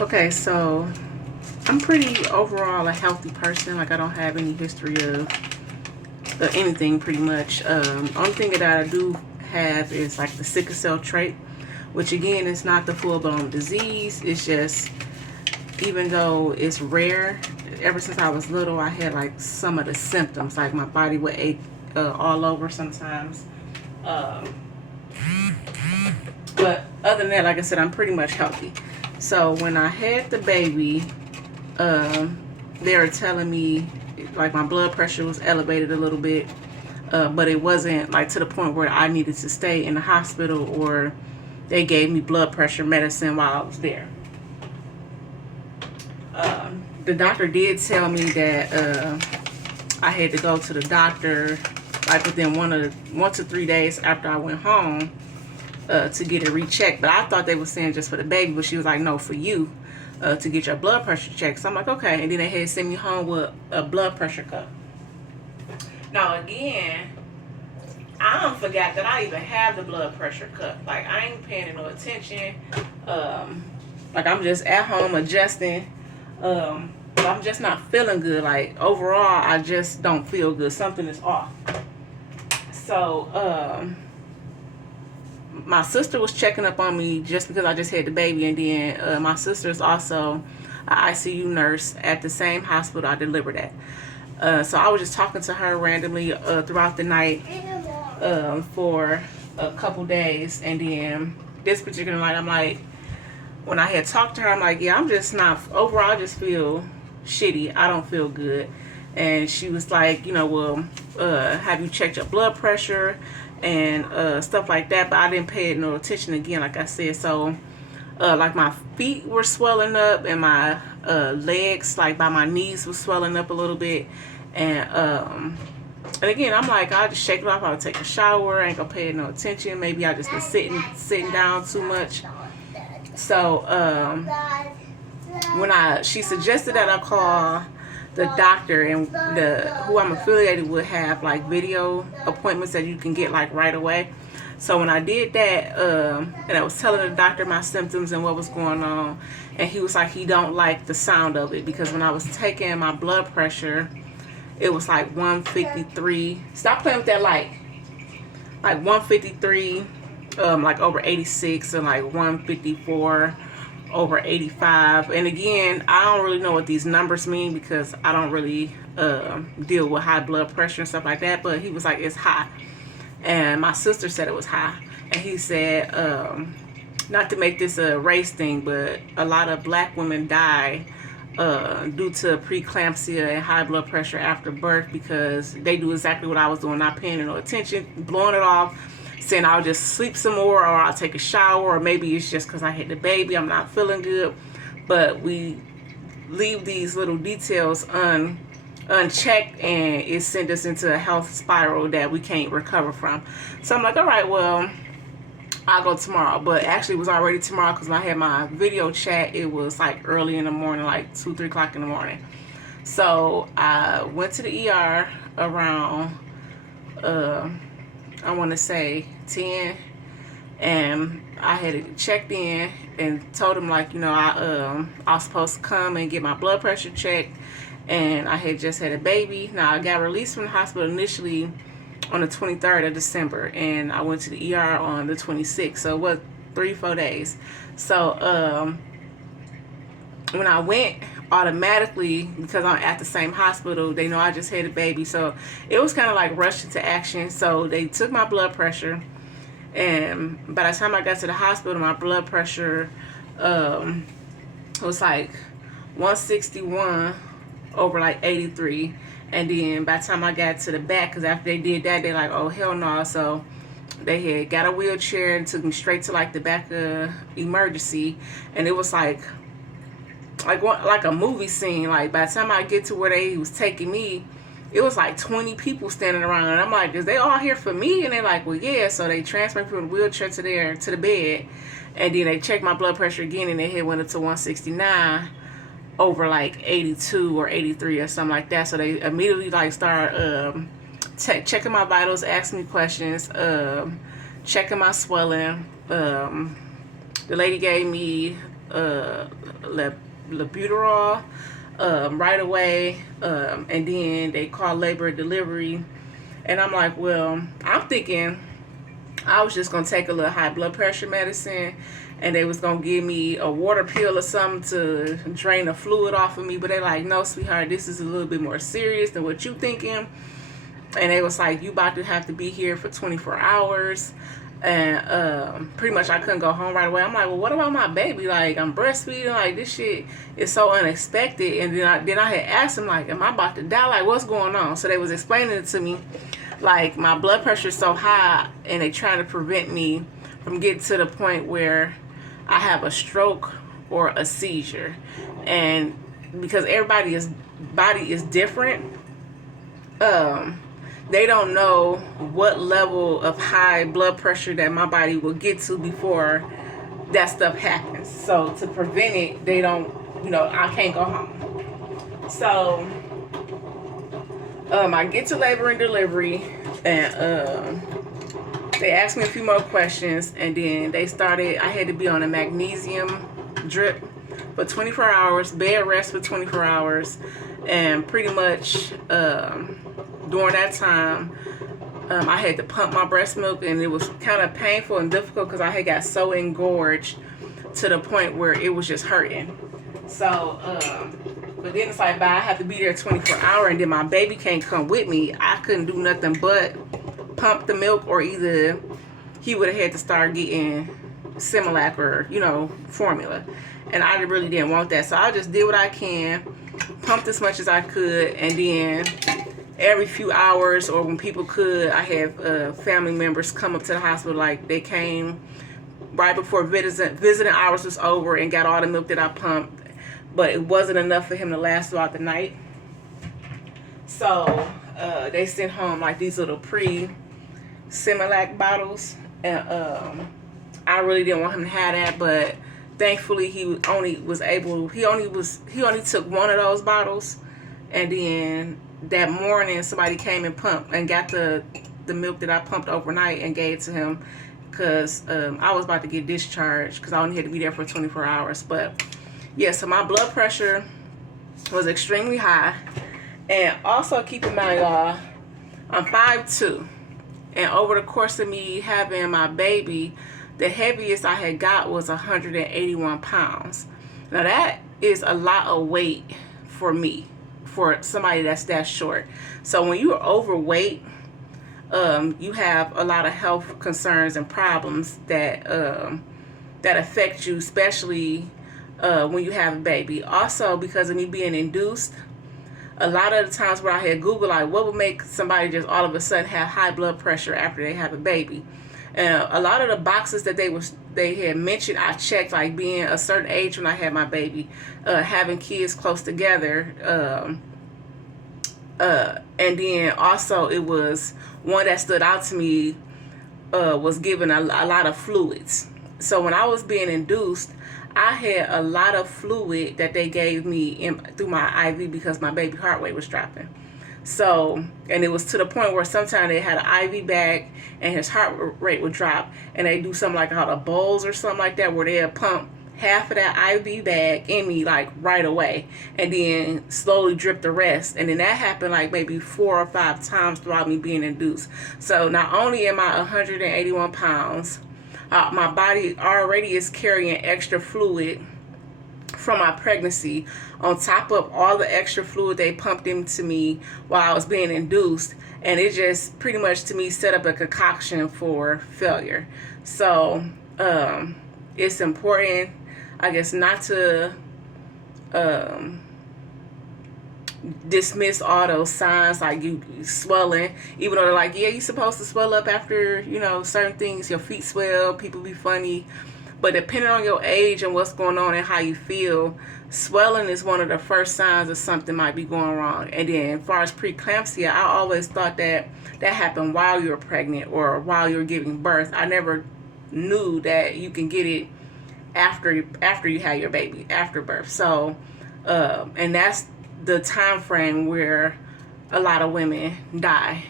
Okay, so I'm pretty overall a healthy person. Like I don't have any history of anything pretty much. Only thing that I do have is like the sickle cell trait, which again is not the full blown disease. It's just, even though it's rare, ever since I was little, I had like some of the symptoms. Like my body would ache all over sometimes. Um, but other than that, like I said, I'm pretty much healthy. So when I had the baby, um, they were telling me like my blood pressure was elevated a little bit, but it wasn't like to the point where I needed to stay in the hospital, or they gave me blood pressure medicine while I was there. The doctor did tell me that I had to go to the doctor like within 1 to 3 days after I went home to get it rechecked. But I thought they were saying just for the baby, but she was like, no, for you to get your blood pressure checked. So I'm like, okay. And then they had sent me home with a blood pressure cup. Now again, I forgot that I even have the blood pressure cup. Like I ain't paying no attention. Like I'm just at home adjusting. But I'm just not feeling good. Like overall, I just don't feel good. Something is off. So my sister was checking up on me just because I just had the baby, and then my sister is also an ICU nurse at the same hospital I delivered at. So I was just talking to her randomly throughout the night for a couple days, and then this particular night, I'm like, when I had talked to her, I'm like, yeah, I'm just not, overall, I just feel shitty. I don't feel good. And she was like, well, have you checked your blood pressure and stuff like that? But I didn't pay it no attention again, like I said. So, like my feet were swelling up, and my legs, like by my knees, was swelling up a little bit. And again, I'm like, I'll just shake it off. I'll take a shower. I ain't gonna pay it no attention. Maybe I just been sitting down too much. So when she suggested that I call the doctor, and who I'm affiliated with have like video appointments that you can get like right away. So when I did that, and I was telling the doctor my symptoms and what was going on, and he was like, he don't like the sound of it, because when I was taking my blood pressure, it was like 153. Stop playing with that light. Like 153, like over 86, and like 154 over 85. And again, I don't really know what these numbers mean, because I don't really deal with high blood pressure and stuff like that. But he was like, it's high. And my sister said it was high. And he said, not to make this a race thing, but a lot of black women die due to preeclampsia and high blood pressure after birth, because they do exactly what I was doing, not paying no attention, blowing it off, saying I'll just sleep some more, or I'll take a shower, or maybe it's just because I had the baby, I'm not feeling good. But we leave these little details unchecked, and it sent us into a health spiral that we can't recover from. So I'm like, all right, well, I'll go tomorrow. But actually it was already tomorrow, because when I had my video chat, it was like early in the morning, like 2-3 o'clock in the morning. So I went to the ER around I want to say 10, and I had checked in and told him, like, I was supposed to come and get my blood pressure checked, and I had just had a baby. Now I got released from the hospital initially on the 23rd of December, and I went to the ER on the 26th. So it was 3-4 days. So when I went, automatically, because I'm at the same hospital, they know I just had a baby, so it was kind of like rushed into action. So they took my blood pressure, and by the time I got to the hospital, my blood pressure was like 161 over like 83. And then by the time I got to the back, because after they did that, they're like, oh hell no. So they had got a wheelchair and took me straight to like the back of emergency, and it was like a movie scene. Like by the time I get to where they was taking me, it was like 20 people standing around, and I'm like, is they all here for me? And they're like, well, yeah. So they transferred me from the wheelchair to the bed, and then they checked my blood pressure again, and they had went up to 169 over like 82 or 83 or something like that. So they immediately like start checking my vitals, asking me questions, checking my swelling. The lady gave me labuterol right away, and then they call labor and delivery. And I'm like, well, I'm thinking I was just gonna take a little high blood pressure medicine, and they was gonna give me a water pill or something to drain the fluid off of me. But they're like, no, sweetheart, this is a little bit more serious than what you thinking. And they was like, you about to have to be here for 24 hours. And pretty much I couldn't go home right away. I'm like, well, what about my baby? Like, I'm breastfeeding. Like, this shit is so unexpected. And then I had asked them, like, am I about to die? Like, what's going on? So they was explaining it to me. Like, my blood pressure is so high, and they trying to prevent me from getting to the point where I have a stroke or a seizure. And because everybody's body is different, they don't know what level of high blood pressure that my body will get to before that stuff happens. So to prevent it, they don't, I can't go home. So I get to labor and delivery, and they asked me a few more questions, and then I had to be on a magnesium drip for 24 hours, bed rest for 24 hours, and pretty much during that time, I had to pump my breast milk, and it was kind of painful and difficult because I had got so engorged to the point where it was just hurting. So, but then it's like, I have to be there 24 hours, and then my baby can't come with me. I couldn't do nothing but pump the milk, or either he would have had to start getting Similac or, formula. And I really didn't want that. So I just did what I can, pumped as much as I could, and then every few hours, or when people could, I have family members come up to the hospital. Like, they came right before visiting hours was over and got all the milk that I pumped, but it wasn't enough for him to last throughout the night. So they sent home like these little Similac bottles, and I really didn't want him to have that, but thankfully he only took one of those bottles, and then that morning somebody came and pumped and got the milk that I pumped overnight and gave to him, because I was about to get discharged because I only had to be there for 24 hours. But yeah, so my blood pressure was extremely high. And also keep in mind, y'all, I'm 5'2", and over the course of me having my baby, the heaviest I had got was 181 pounds. Now that is a lot of weight for me, for somebody that's that short. So when you're overweight, you have a lot of health concerns and problems that affect you, especially when you have a baby. Also, because of me being induced, a lot of the times where I had Googled, like, what would make somebody just all of a sudden have high blood pressure after they have a baby. And a lot of the boxes that they had mentioned, I checked, like being a certain age when I had my baby, having kids close together, and then also it was one that stood out to me, was given a lot of fluids. So when I was being induced, I had a lot of fluid that they gave me through my IV because my baby heart rate was dropping. So, and it was to the point where sometimes they had an IV bag and his heart rate would drop, and they do something like called a bowls or something like that, where they'll pump half of that IV bag in me like right away, and then slowly drip the rest. And then that happened like maybe 4 or 5 times throughout me being induced. So not only am I 181 pounds, my body already is carrying extra fluid from my pregnancy, on top of all the extra fluid they pumped into me while I was being induced. And it just pretty much, to me, set up a concoction for failure. So it's important, I guess, not to dismiss all those signs, like you swelling, even though they're like, yeah, you're supposed to swell up after, certain things. Your feet swell, people be funny. But depending on your age and what's going on and how you feel, swelling is one of the first signs that something might be going wrong. And then as far as preeclampsia, I always thought that happened while you were pregnant or while you were giving birth. I never knew that you can get it after you have your baby, after birth. So, and that's the time frame where a lot of women die.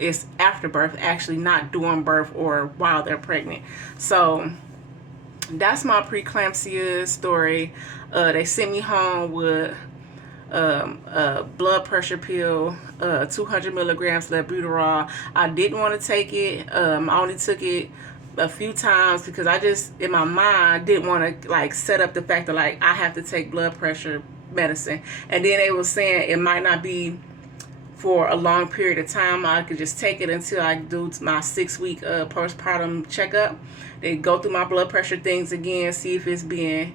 It's after birth, actually, not during birth or while they're pregnant. So that's my preeclampsia story. They sent me home with a blood pressure pill, 200 milligrams albuterol. I didn't want to take it. I only took it a few times because I just, in my mind, didn't want to like set up the fact that like I have to take blood pressure medicine. And then they were saying it might not be for a long period of time. I could just take it until I do my 6-week postpartum checkup. They go through my blood pressure things again, see if it's being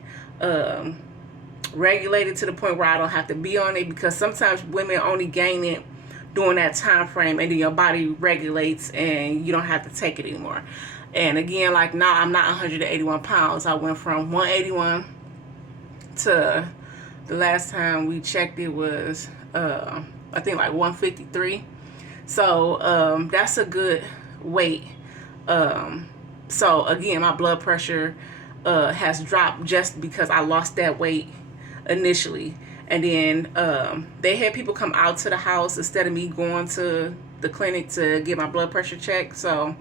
regulated to the point where I don't have to be on it, because sometimes women only gain it during that time frame and then your body regulates and you don't have to take it anymore. And again, like now I'm not 181 pounds. I went from 181 to the last time we checked it was I think like 153. So that's a good weight. So again, my blood pressure has dropped just because I lost that weight initially. And then they had people come out to the house instead of me going to the clinic to get my blood pressure checked. So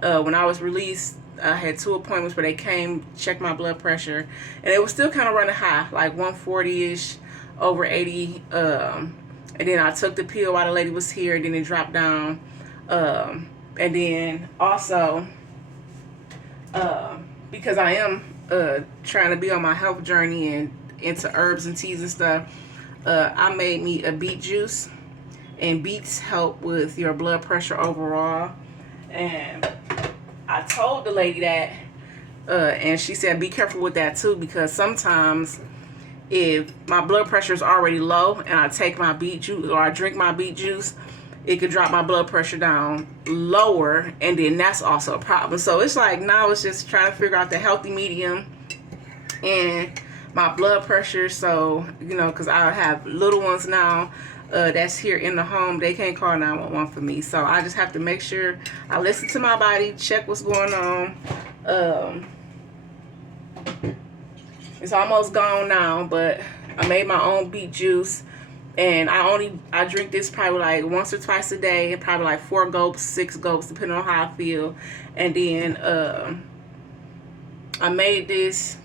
when I was released, I had 2 appointments where they came, checked my blood pressure, and it was still kind of running high, like 140-ish, over 80. And then I took the pill while the lady was here, and then it dropped down. And then also, because I am trying to be on my health journey and into herbs and teas and stuff, I made me a beet juice, and beets help with your blood pressure overall. And I told the lady that, and she said be careful with that too, because sometimes if my blood pressure is already low and I take my beet juice or I drink my beet juice, it could drop my blood pressure down lower, and then that's also a problem. So it's like now it's just trying to figure out the healthy medium and my blood pressure. So, you know, because I have little ones now that's here in the home, they can't call 911 for me. So I just have to make sure I listen to my body, check what's going on. It's almost gone now, but I made my own beet juice, and I drink this probably like once or twice a day, and probably like 4 gulps, 6 gulps, depending on how I feel. And then I made this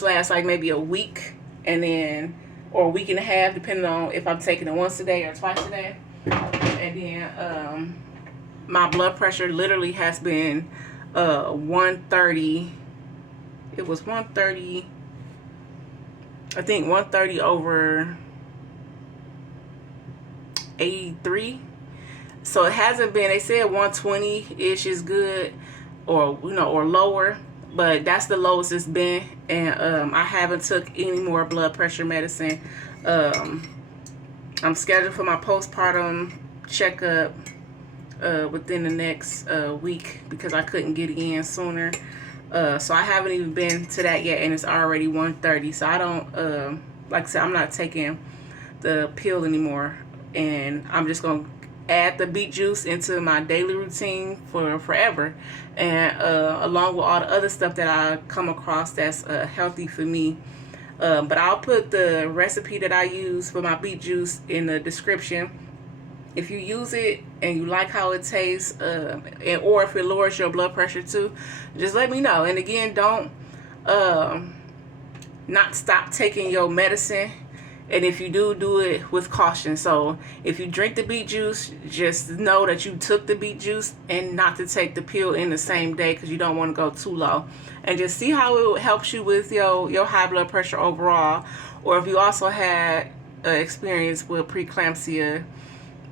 lasts like maybe a week, and then or a week and a half, depending on if I'm taking it once a day or twice a day. And then my blood pressure literally has been 130. It was 130. I think 130 over 83. So it hasn't been, they said 120-ish is good, or you know, or lower, but that's the lowest it's been. And I haven't took any more blood pressure medicine. I'm scheduled for my postpartum checkup within the next week, because I couldn't get in sooner. So I haven't even been to that yet, and it's already 1:30. So I don't, like I said, I'm not taking the pill anymore, and I'm just gonna add the beet juice into my daily routine for forever, and along with all the other stuff that I come across that's healthy for me. But I'll put the recipe that I use for my beet juice in the description. If you use it and you like how it tastes, or if it lowers your blood pressure too, just let me know. And again, don't not stop taking your medicine. And if you do it with caution. So if you drink the beet juice, just know that you took the beet juice, and not to take the pill in the same day, because you don't want to go too low. And just see how it helps you with your high blood pressure overall. Or if you also had experience with preeclampsia,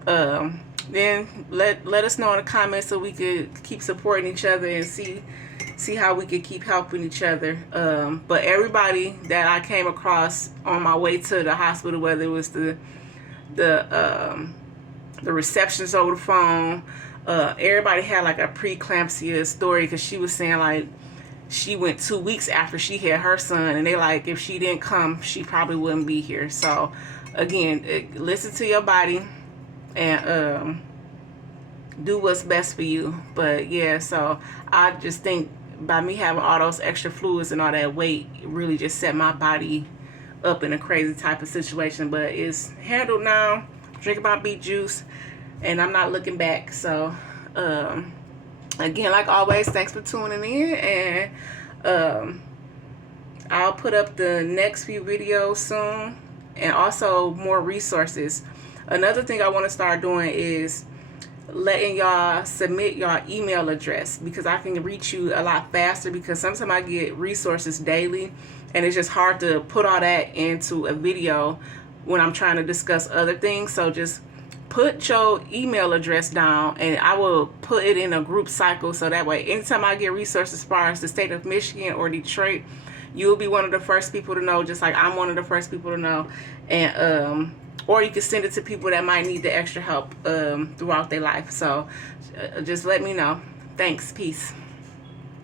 then let us know in the comments, so we could keep supporting each other and see how we could keep helping each other. But everybody that I came across on my way to the hospital, whether it was the receptionist over the phone, everybody had like a preeclampsia story, because she was saying like she went 2 weeks after she had her son, and they like if she didn't come, she probably wouldn't be here. So again, listen to your body and do what's best for you. But yeah, so I just think by me having all those extra fluids and all that weight, it really just set my body up in a crazy type of situation. But it's handled now. Drinking my beet juice, and I'm not looking back. So again, like always, thanks for tuning in, and I'll put up the next few videos soon, and also more resources. Another thing I want to start doing is letting y'all submit y'all email address, because I can reach you a lot faster, because sometimes I get resources daily and it's just hard to put all that into a video when I'm trying to discuss other things. So just put your email address down and I will put it in a group cycle, so that way anytime I get resources as far as the state of Michigan or Detroit, you'll be one of the first people to know, just like I'm one of the first people to know. And or you can send it to people that might need the extra help throughout their life. So just let me know. Thanks. Peace.